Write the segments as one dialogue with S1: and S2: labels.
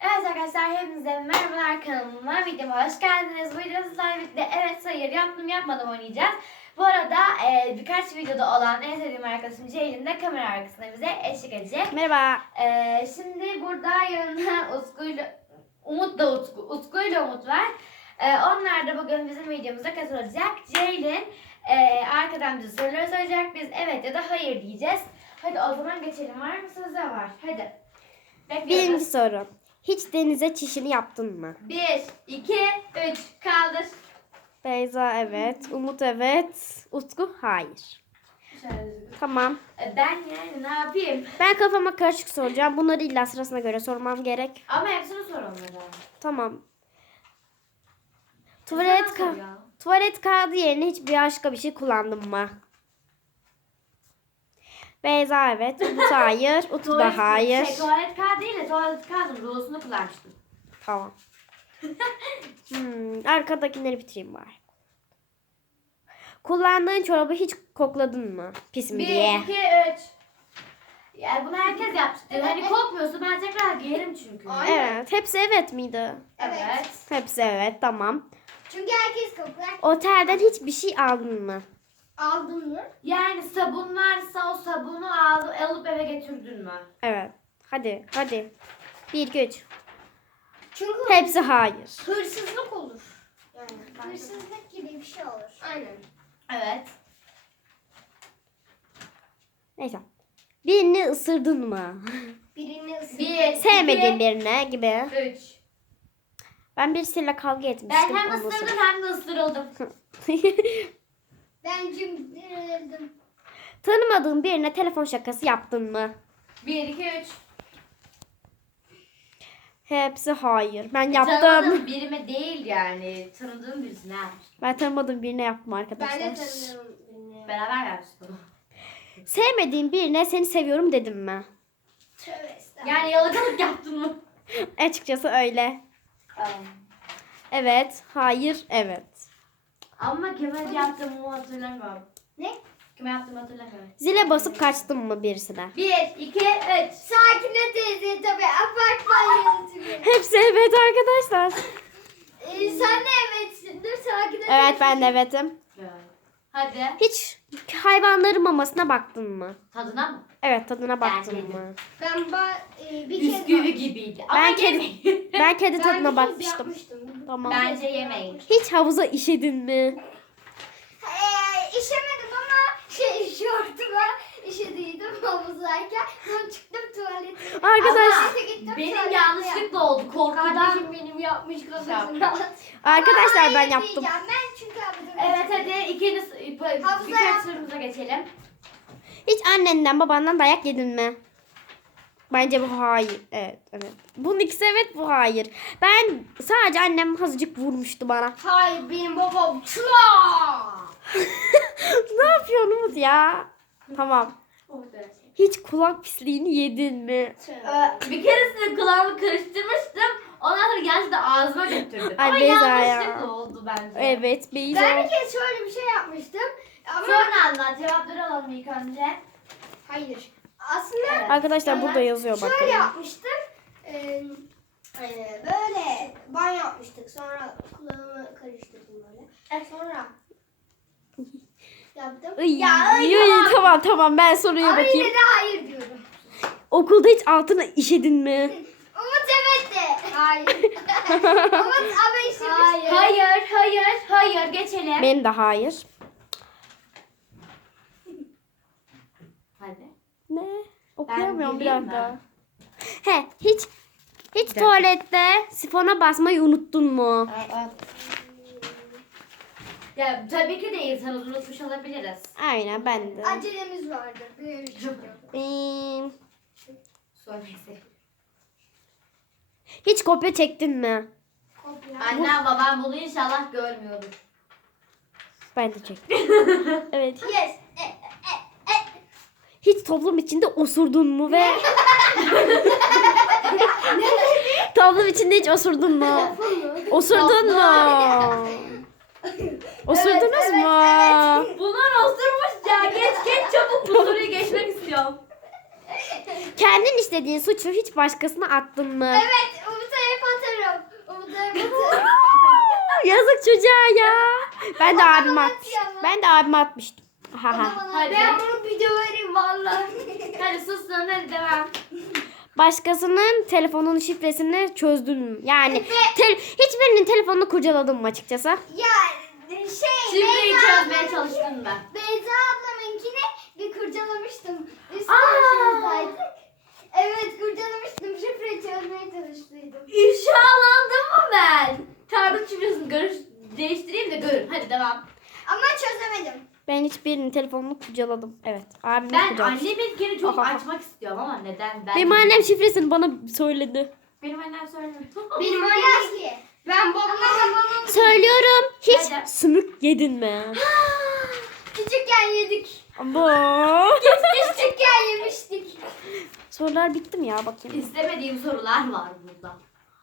S1: Evet arkadaşlar hepinize merhabalar kanalıma, videoma hoş geldiniz. Bu videoda sizlerle birlikte evet hayır yaptım yapmadım oynayacağız. Bu arada birkaç videoda olan en sevdiğim arkadaşım Ceylin de kamera arkasında bize eşlik edecek.
S2: Merhaba.
S1: Şimdi burada yanında Utku ile Umut var. Onlar da bugün bizim videomuza katılacak. Ceylin arkadan bize soruları soracak. Biz evet ya da hayır diyeceğiz. Hadi o zaman geçelim. Var mısınız? Var. Hadi. Bekliyoruz.
S2: Birinci soru. Hiç denize çişini yaptın mı?
S1: 1, 2, 3. Kaldır.
S2: Beyza evet. Umut evet. Utku hayır. Tamam.
S1: Ben yani ne yapayım?
S2: Ben kafama karışık soracağım. Bunları illa sırasına göre sormam gerek.
S1: Ama hepsini sor onlara.
S2: Tamam.
S1: Nasıl ya?
S2: Tuvalet kağıdı yerine hiç başka bir şey kullandın mı? Beyza evet. Umut hayır. Utku da hayır.
S1: Tuvalet kağıdı değil de tuvalet kağıdının rulusunu kullanmıştım.
S2: Tamam. Arkadakileri bitireyim bari. Kullandığın çorabı hiç kokladın mı? Pis mi
S1: 1,
S2: diye.
S1: 2, 3. Yani bunu herkes yapmıştır. Hani kokmuyorsa ben tekrar giyerim çünkü.
S2: Evet. Hepsi evet miydi?
S1: Evet.
S2: Hepsi evet. Tamam.
S3: Çünkü herkes koklar.
S2: Otelden hiçbir şey aldın mı?
S3: Aldın mı?
S1: Yani sabun varsa o sabunu alıp eve getirdin mi?
S2: Evet. Hadi. 1, 2, 3.
S3: Çünkü
S2: Hepsi hayır.
S3: hırsızlık olur. Yani hırsızlık gibi bir şey olur. Aynen.
S1: Evet.
S2: Neyse. Birini ısırdın mı?
S3: Birini ısır.
S1: 1,
S2: Sevmediğin birine gibi.
S1: 3.
S2: Ben birisiyle kavga etmiştim.
S1: Ben hem
S2: ondan
S1: ısırdım
S2: sonra.
S1: hem de ısırıldım.
S3: Ben cimdirildim.
S2: Tanımadığın birine telefon şakası yaptın mı?
S1: 1, 2, 3.
S2: Hepsi hayır. Ben yaptım.
S1: Tanımadığım birime değil yani. Tanıdığım birisine yapmıştım.
S2: Ben tanımadığım birine yaptım
S3: Ben
S2: arkadaşlar.
S3: de tanıyorum birini.
S1: Beraber yapmıştım.
S2: Sevmediğin birine seni seviyorum dedim mi?
S3: Tövbe estağfurullah.
S1: Yani yalakalık yaptın mı?
S2: Açıkçası öyle. Evet, hayır, evet.
S1: Ama kime yaptığımı hatırlamıyorum.
S3: Ne?
S1: Kime yaptığımı hatırlamıyorum.
S2: Zile basıp kaçtın mı birisine?
S1: 1, 2, 3.
S3: Sakine teyze tabii apartman yönetimi.
S2: Hepsi evet arkadaşlar.
S3: Sen de evetsindir Sakine
S2: Evet ben de evetim.
S1: Hadi.
S2: Hiç hayvanların mamasına baktın mı?
S1: Tadına mı?
S2: Evet tadına baktın
S1: yedim.
S2: mı?
S3: Ben bir kez
S1: Bisküvi gibiydi. Ama
S2: Ben kedi,
S1: yemeyin.
S2: ben kedi
S3: Ben
S2: tadına
S3: bir kez
S2: bakmıştım.
S3: yapmıştım.
S2: Tamam.
S1: Bence yemeyin.
S2: Hiç havuza işedin mi?
S3: İşemedim ama şortuma işediydim havuzdayken. Sonra çıktım tuvalete.
S2: Arkadaş,
S1: Ama
S3: Tuvalete gittim,
S1: benim
S3: tuvalete
S1: yanlışlıkla oldu. Korkudan.
S3: Kardeşim benim yapmış kafasından.
S2: arkadaşlar ben
S3: Hayır
S2: yaptım.
S3: diyeceğim, ben çünkü havuza
S1: Evet
S3: kaçırdım.
S1: hadi ikiniz
S3: Havuza
S1: birkaç
S3: yap.
S1: sorumuza geçelim.
S2: Hiç annenden babandan dayak yedin mi? Bence bu hayır. Evet. Bunun ikisi evet bu hayır. Ben sadece annem azıcık vurmuştu bana.
S3: Hayır benim babam çıla.
S2: Ne yapıyorsun Umut ya? Tamam. Hiç kulak pisliğini yedin mi?
S1: Bir keresinde kulağımı karıştırmıştım. Ondan sonra gerçekten ağzıma götürdüm.
S2: Ay,
S1: Ama
S2: Beyza ya.
S1: yanlışlıkla oldu bence.
S2: Evet Beyza.
S3: Ben bir kez şöyle bir şey yapmıştım. Ama
S1: Sonra anlat. Cevapları alalım ilk önce.
S3: hayır. Aslında
S1: Evet.
S2: Arkadaşlar burada yazıyor bakın.
S3: şöyle yapmıştım. Böyle banyo yapmıştık. Sonra kulağımı karıştırdım böyle. Sonra yaptım.
S2: Tamam ben soruya
S3: Ama
S2: bakayım.
S3: yine de hayır diyorum.
S2: Okulda hiç altına işedin mi?
S3: Umut evet de. Hayır. Umut ama işemiş.
S1: Hayır. Geçelim.
S2: Benim de hayır.
S1: Hadi.
S2: Ne? Okuyamıyorum bir
S1: bileyim
S2: dakika. He hiç tuvalette sifona basmayı unuttun mu?
S1: Ya tabii ki de insanız unutmuş olabiliriz.
S2: Aynen ben de.
S3: Acelemiz vardır. Bir şey yok.
S2: Ee,
S1: Sonra neyse.
S2: hiç kopya çektin mi?
S3: Kopya.
S1: Annem babam bunu inşallah görmüyordur.
S2: Ben de çektim. Evet.
S3: Yes.
S2: Hiç toplum içinde osurdun mu ve toplum içinde hiç osurdun mu? Osurdun mu? Osurdunuz mu?
S1: Bunlar osurmuş ya. Geç çabuk bu soruyu geçmek istiyorum.
S2: Kendin istediğin suçu hiç başkasına attın mı?
S3: Evet Umut'a
S2: çocuğa ya. Ben de abime
S3: at
S2: atmıştım.
S3: ya.
S2: Ben de abime atmıştım. Haha.
S1: Hadi.
S3: Ben bunu bir döverim vallahi.
S1: Hadi sus lan hadi devam.
S2: Başkasının telefonunun şifresini çözdün mü? Yani hiçbirinin telefonunu kurcaladım mı açıkçası?
S3: Ya
S1: Şifreyi çözmeye çalıştın mı?
S3: Beyza ablamınkini bir kurcalamıştım. Üst
S1: Aa!
S3: başımızdaydık. Evet kurcalamıştım. Şifreyi çözmeye çalıştıydım.
S1: İnşallandım mı ben? Tarık şifresini değiştireyim de görün. Hadi devam.
S3: Ama çözemedim.
S2: Ben hiçbirinin telefonunu kurcaladım. Evet. Abim
S1: Ben
S2: kurcalamış.
S1: anneminkini çok
S2: Aha.
S1: açmak istiyorum ama neden ben?
S2: Benim annem şifresini bana söyledi.
S1: Benim annem söylemiyor.
S3: Benim annem ki. Ben babamın
S2: Söylüyorum. Hiç
S1: Hadi.
S2: sümük yedin mi?
S3: küçükken yedik.
S2: Bu.
S3: Küçükken yemiştik.
S2: Sorular bitti mi ya bakayım.
S1: İstemediğim sorular var burada.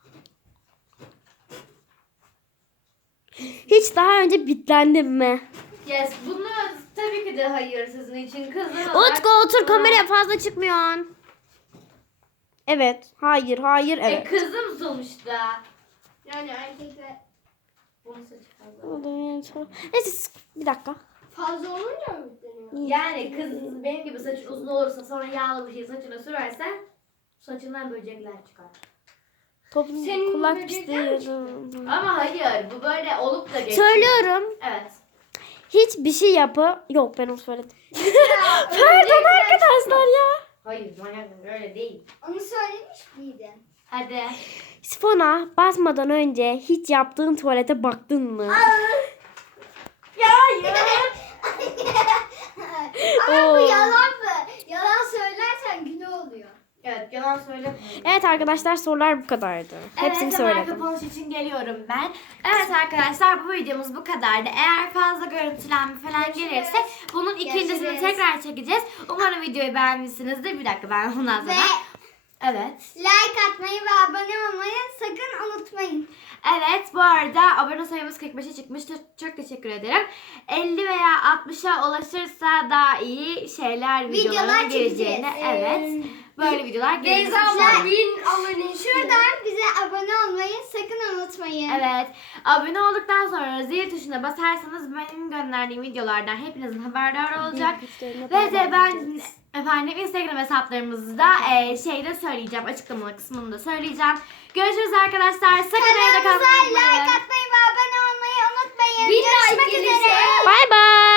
S2: Hiç daha önce bitlendim mi?
S1: Yes, bunu tabii ki de hayır sizin için kızım.
S2: Utku otur, kameraya fazla çıkmıyorsun. Evet. Hayır. Hayır. Evet.
S1: Kızım sonuçta.
S3: Yani erkekler
S1: Bunu seçmez.
S2: Neyse bir dakika.
S3: fazla olunca mı deniyor?
S1: Yani kız benim gibi saçın uzun olursa sonra yağlı bir şey saçına sürersen saçından böcekler çıkar.
S2: Toplum
S3: Senin
S2: kulak
S3: böcekler mi
S2: pisliği.
S1: Ama hayır bu böyle olup da geçiyor.
S2: Söylüyorum.
S1: Evet.
S2: Hiçbir şey yapı. Yok ben onu söyledim.
S3: Pardon
S2: Pardon arkadaşlar ya.
S1: Hayır manyak öyle değil.
S3: Onu söylemiş miydin?
S1: Hadi.
S2: Sifona basmadan önce hiç yaptığın tuvalete baktın mı?
S1: Ya hayır.
S3: Ama
S2: Oo.
S3: bu yalan mı? Yalan söylersen günah oluyor.
S1: Evet yalan söyleme.
S2: Evet arkadaşlar sorular bu kadardı. Hepsini
S1: Evet, hemen
S2: söyledim.
S1: kapanış için geliyorum ben. Evet arkadaşlar bu videomuz bu kadardı. Eğer fazla görüntülenme falan gelirse bunun ikincisini
S3: Görüşürüz.
S1: tekrar çekeceğiz. Umarım videoyu beğenmişsinizdir. Bir dakika ben ondan sonra.
S3: Ve
S1: Evet.
S3: like atmayı ve abone olmayı sakın unutmayın.
S1: Evet bu arada abone sayımız 45'e çıkmış. Çok teşekkür ederim. 50 veya 60'a ulaşırsa daha iyi şeyler videoların geleceğini. Evet. Böyle videolar gelecek.
S3: Beyza
S1: inşallah.
S3: abla 1000 abone. Şuradan bize abone olmayı sakın unutmayın.
S1: Evet. Abone olduktan sonra zil tuşuna basarsanız benim gönderdiğim videolardan hepinizin haberdar olacak. Ve de ben efendim Instagram hesaplarımızda şeyde söyleyeceğim. Açıklama kısmında söyleyeceğim. Görüşürüz arkadaşlar. Sakın evde
S3: Kanalımıza
S1: kalmayın.
S3: like atmayı ve abone olmayı unutmayın.
S1: Bir like
S3: Görüşmek
S1: gelirse-
S3: üzere.
S2: Bay bay.